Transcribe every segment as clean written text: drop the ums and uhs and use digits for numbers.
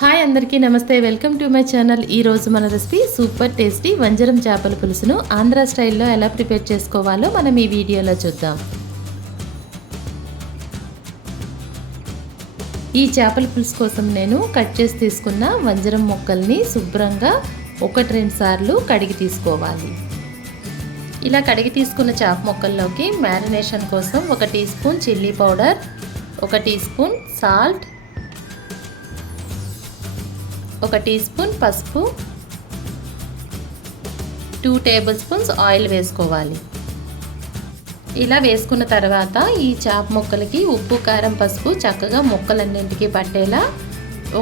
Hi అందరికీ నమస్తే, welcome to my channel. ఈరోజు మన రెసిపీ సూపర్ టేస్టీ వంజరం చేపల పులుసును ఆంధ్ర స్టైల్లో ఎలా ప్రిపేర్ చేసుకోవాలో మనం ఈ వీడియోలో చూద్దాం. ఈ చేపల పులుసు కోసం నేను కట్ చేసి తీసుకున్న వంజరం ముక్కల్ని శుభ్రంగా 1-2 సార్లు కడిగి తీసుకోవాలి. ఇలా కడిగి తీసుకున్న చేప ముక్కల్లోకి మ్యారినేషన్ కోసం 1 teaspoon chilli powder, 1 teaspoon salt, 1 teaspoon పసుపు, 2 టేబుల్ స్పూన్స్ ఆయిల్ వేసుకోవాలి. ఇలా వేసుకున్న తర్వాత ఈ చేప ముక్కలకి ఉప్పు, కారం, పసుపు చక్కగా ముక్కలన్నింటికి పట్టేలా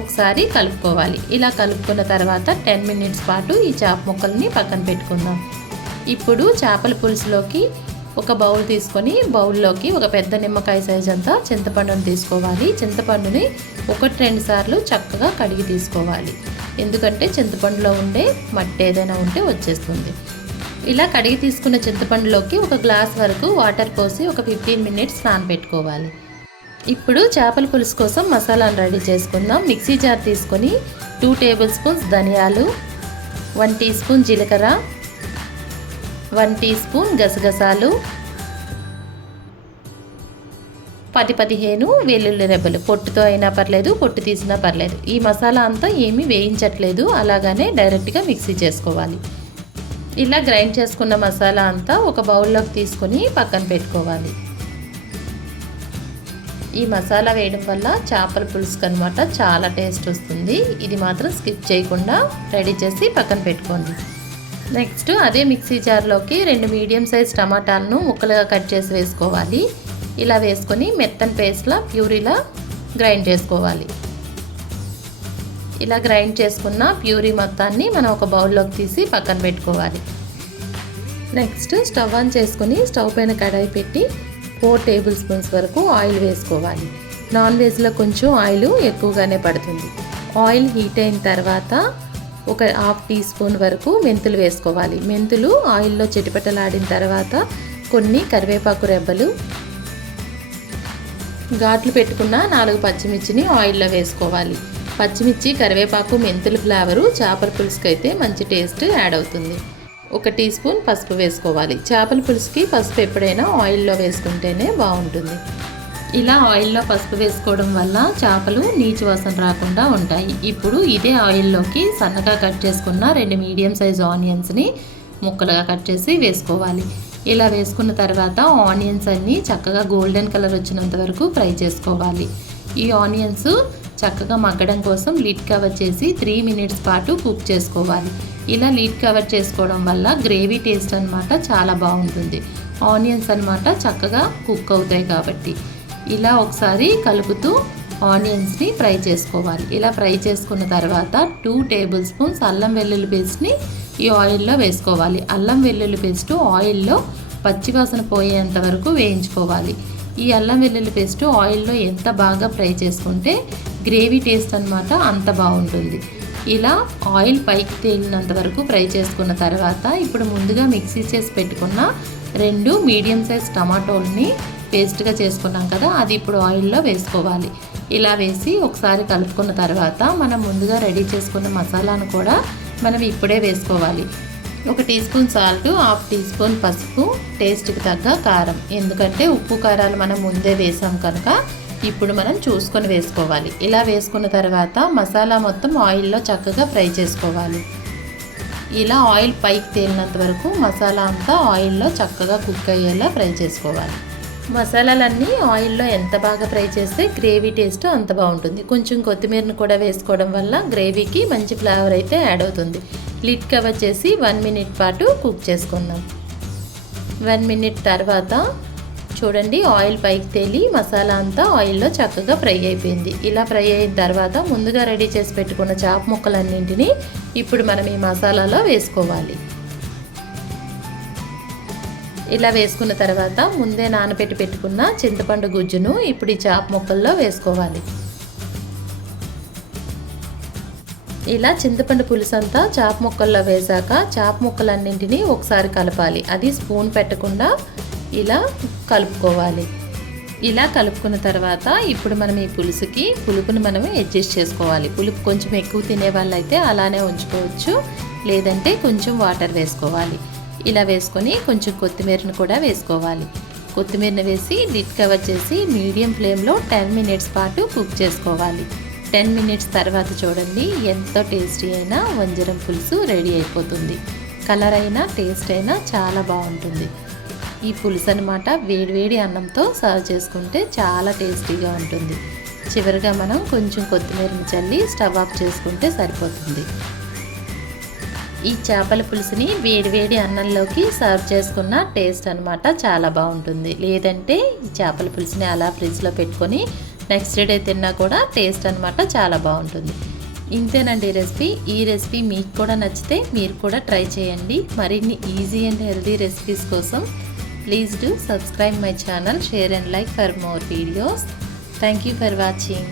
ఒకసారి కలుపుకోవాలి. ఇలా కలుపుకున్న తర్వాత 10 మినిట్స్ పాటు ఈ చేప ముక్కల్ని పక్కన పెట్టుకుందాం. ఇప్పుడు చేపల పులుసులోకి ఒక బౌల్ తీసుకొని బౌల్లోకి ఒక పెద్ద నిమ్మకాయ సైజ్ అంతా చింతపండుని తీసుకోవాలి. చింతపండుని 1-2 సార్లు చక్కగా కడిగి తీసుకోవాలి, ఎందుకంటే చింతపండులో ఉండే మట్టి ఏదైనా ఉంటే వచ్చేస్తుంది. ఇలా కడిగి తీసుకున్న చింతపండులోకి 1 గ్లాస్ వరకు వాటర్ పోసి ఒక 15 మినిట్స్ నానబెట్టుకోవాలి. ఇప్పుడు చేపల పులుసు కోసం మసాలాను రెడీ చేసుకుందాం. మిక్సీ జార్ తీసుకొని 2 టేబుల్ స్పూన్స్ ధనియాలు, 1 టీ స్పూన్ జీలకర్ర, 1 టీ స్పూన్ గసగసాలు, 10-15 వెల్లుల్లి రెబ్బలు, పొట్టుతో అయినా పర్లేదు, పొట్టు తీసినా పర్లేదు. ఈ మసాలా అంతా ఏమీ వేయించట్లేదు, అలాగానే డైరెక్ట్గా మిక్సీ చేసుకోవాలి. ఇలా గ్రైండ్ చేసుకున్న మసాలా అంతా ఒక బౌల్లోకి తీసుకొని పక్కన పెట్టుకోవాలి. ఈ మసాలా వేయడం వల్ల చేపల పులుసుకు అనమాట చాలా టేస్ట్ వస్తుంది. ఇది మాత్రం స్కిప్ చేయకుండా రెడీ చేసి పక్కన పెట్టుకోండి. నెక్స్ట్ అదే మిక్సీ జార్లోకి 2 మీడియం సైజ్ టమాటాలను ముక్కలుగా కట్ చేసి వేసుకోవాలి. ఇలా వేసుకొని మెత్తని పేస్ట్లా ప్యూరీలా గ్రైండ్ చేసుకోవాలి. ఇలా గ్రైండ్ చేసుకున్న ప్యూరీ మొత్తాన్ని మనం ఒక బౌల్లోకి తీసి పక్కన పెట్టుకోవాలి. నెక్స్ట్ స్టవ్ ఆన్ చేసుకొని స్టవ్ పైన కడాయి పెట్టి 4 టేబుల్ స్పూన్స్ వరకు ఆయిల్ వేసుకోవాలి. నాన్ వెజ్లో కొంచెం ఆయిల్ ఎక్కువగానే పడుతుంది. ఆయిల్ హీట్ అయిన తర్వాత ఒక 1/2 టీ స్పూన్ వరకు మెంతులు వేసుకోవాలి. మెంతులు ఆయిల్లో చిటపటలాడిన తర్వాత కొన్ని కరివేపాకు రెబ్బలు, ఘాట్లు పెట్టుకున్న 4 పచ్చిమిర్చిని ఆయిల్లో వేసుకోవాలి. పచ్చిమిర్చి, కరివేపాకు, మెంతుల ఫ్లేవరు చేపల పులుసుకి అయితే మంచి టేస్ట్ యాడ్ అవుతుంది. 1 టీ స్పూన్ పసుపు వేసుకోవాలి. చేపల పులుసుకి పసుపు ఎప్పుడైనా ఆయిల్లో వేసుకుంటేనే బాగుంటుంది. ఇలా ఆయిల్లో పసుపు వేసుకోవడం వల్ల చేపలు నీచు వాసన రాకుండా ఉంటాయి. ఇప్పుడు ఇదే ఆయిల్లోకి సన్నగా కట్ చేసుకున్న 2 మీడియం సైజ్ ఆనియన్స్ని ముక్కలుగా కట్ చేసి వేసుకోవాలి. ఇలా వేసుకున్న తర్వాత ఆనియన్స్ అన్నీ చక్కగా గోల్డెన్ కలర్ వచ్చినంత వరకు ఫ్రై చేసుకోవాలి. ఈ ఆనియన్స్ చక్కగా మగ్గడం కోసం లిడ్ కవర్ చేసి 3 మినిట్స్ పాటు కుక్ చేసుకోవాలి. ఇలా లిడ్ కవర్ చేసుకోవడం వల్ల గ్రేవీ టేస్ట్ అనమాట చాలా బాగుంటుంది. ఆనియన్స్ అనమాట చక్కగా కుక్ అవుతాయి కాబట్టి. ఇలా ఒకసారి కలుపుతూ ఆనియన్స్ని ఫ్రై చేసుకోవాలి. ఇలా ఫ్రై చేసుకున్న తర్వాత 2 టేబుల్ స్పూన్స్ అల్లం వెల్లుల్లి పేస్ట్ని ఈ ఆయిల్లో వేసుకోవాలి. అల్లం వెల్లుల్లి పేస్ట్ ఆయిల్లో పచ్చివాసన పోయేంత వరకు వేయించుకోవాలి. ఈ అల్లం వెల్లుల్లి పేస్ట్ ఆయిల్లో ఎంత బాగా ఫ్రై చేసుకుంటే గ్రేవీ టేస్ట్ అనమాట అంత బాగుంటుంది. ఇలా ఆయిల్ పైకి తేలినంత వరకు ఫ్రై చేసుకున్న తర్వాత ఇప్పుడు ముందుగా మిక్సీ చేసి పెట్టుకున్న 2 మీడియం సైజ్ టమాటోల్ని పేస్ట్గా చేసుకున్నాం కదా, అది ఇప్పుడు ఆయిల్లో వేసుకోవాలి. ఇలా వేసి ఒకసారి కలుపుకున్న తర్వాత మనం ముందుగా రెడీ చేసుకున్న మసాలాను కూడా మనం ఇప్పుడే వేసుకోవాలి. 1 teaspoon salt, 1/2 teaspoon పసుపు, టేస్ట్కి తగ్గ కారం, ఎందుకంటే ఉప్పు కారాలు మనం ముందే వేసాం కనుక ఇప్పుడు మనం చూసుకొని వేసుకోవాలి. ఇలా వేసుకున్న తర్వాత మసాలా మొత్తం ఆయిల్లో చక్కగా ఫ్రై చేసుకోవాలి. ఇలా ఆయిల్ పైకి తేలినంత వరకు మసాలా అంతా ఆయిల్లో చక్కగా కుక్ అయ్యేలా ఫ్రై చేసుకోవాలి. మసాలాలన్నీ ఆయిల్లో ఎంత బాగా ఫ్రై చేస్తే గ్రేవీ టేస్ట్ అంత బాగుంటుంది. కొంచెం కొత్తిమీరను కూడా వేసుకోవడం వల్ల గ్రేవీకి మంచి ఫ్లేవర్ అయితే యాడ్ అవుతుంది. లిడ్ కవర్ చేసి 1 మినిట్ పాటు కుక్ చేసుకుందాం. 1 మినిట్ తర్వాత చూడండి, ఆయిల్ పైకి తేలి మసాలా అంతా ఆయిల్లో చక్కగా ఫ్రై అయిపోయింది. ఇలా ఫ్రై అయిన తర్వాత ముందుగా రెడీ చేసి పెట్టుకున్న చేప ముక్కలన్నింటినీ ఇప్పుడు మనం ఈ మసాలాలో వేసుకోవాలి. ఇలా వేసుకున్న తర్వాత ముందే నానబెట్టి పెట్టుకున్న చింతపండు గుజ్జును ఇప్పుడు ఈ చేప ముక్కల్లో వేసుకోవాలి. ఇలా చింతపండు పులుసు అంతా చేప ముక్కల్లో వేసాక చేప ముక్కలన్నింటినీ ఒకసారి కలపాలి. అది స్పూన్ పెట్టకుండా ఇలా కలుపుకోవాలి. ఇలా కలుపుకున్న తర్వాత ఇప్పుడు మనం ఈ పులుసుకి పులుపుని మనం అడ్జస్ట్ చేసుకోవాలి. పులుపు కొంచెం ఎక్కువ తినే వాళ్ళైతే అలానే ఉంచుకోవచ్చు, లేదంటే కొంచెం వాటర్ వేసుకోవాలి. ఇలా వేసుకొని కొంచెం కొత్తిమీరను కూడా వేసుకోవాలి. కొత్తిమీరను వేసి లిడ్ కవర్ చేసి మీడియం ఫ్లేమ్లో 10 మినిట్స్ పాటు కుక్ చేసుకోవాలి. 10 మినిట్స్ తర్వాత చూడండి ఎంతో టేస్టీ అయిన వంజరం పులుసు రెడీ అయిపోతుంది. కలర్ అయినా టేస్ట్ అయినా చాలా బాగుంటుంది. ఈ పులుసు అన్నమాట వేడివేడి అన్నంతో సర్వ్ చేసుకుంటే చాలా టేస్టీగా ఉంటుంది. చివరిగా మనం కొంచెం కొత్తిమీరని చల్లి స్టవ్ ఆఫ్ చేసుకుంటే సరిపోతుంది. ఈ చేపల పులుసుని వేడివేడి అన్నంలోకి సర్వ్ చేసుకున్న టేస్ట్ అనమాట చాలా బాగుంటుంది. లేదంటే ఈ చేపల పులుసుని అలా ఫ్రిడ్జ్లో పెట్టుకొని నెక్స్ట్ డే తిన్నా కూడా టేస్ట్ అనమాట చాలా బాగుంటుంది. ఇంతేనండి రెసిపీ. ఈ రెసిపీ మీకు కూడా నచ్చితే మీరు కూడా ట్రై చేయండి. మరిన్ని ఈజీ అండ్ హెల్దీ రెసిపీస్ కోసం please do subscribe my channel, share and like for more videos. Thank you for watching.